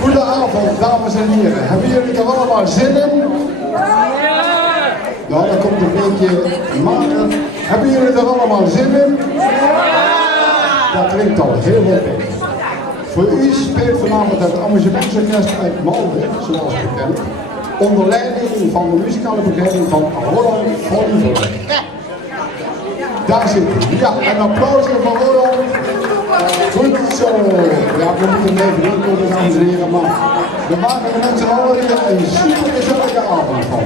Goedenavond, dames en heren. Hebben jullie er allemaal zin in? Ja, dat komt een beetje mager. Hebben jullie er allemaal zin in? Dat klinkt al heel goed. Voor u speelt vanavond het Amusementsorkest uit Malden, zoals bekend, onder leiding van de muzikale begeleiding van Roland Vollenburg. Daar zit hij. Ja, een applaus voor Roland. Goed zo. Ja, we moeten even inkomen, dames en heren, maar we maken er met z'n allen een super gezellige avond van.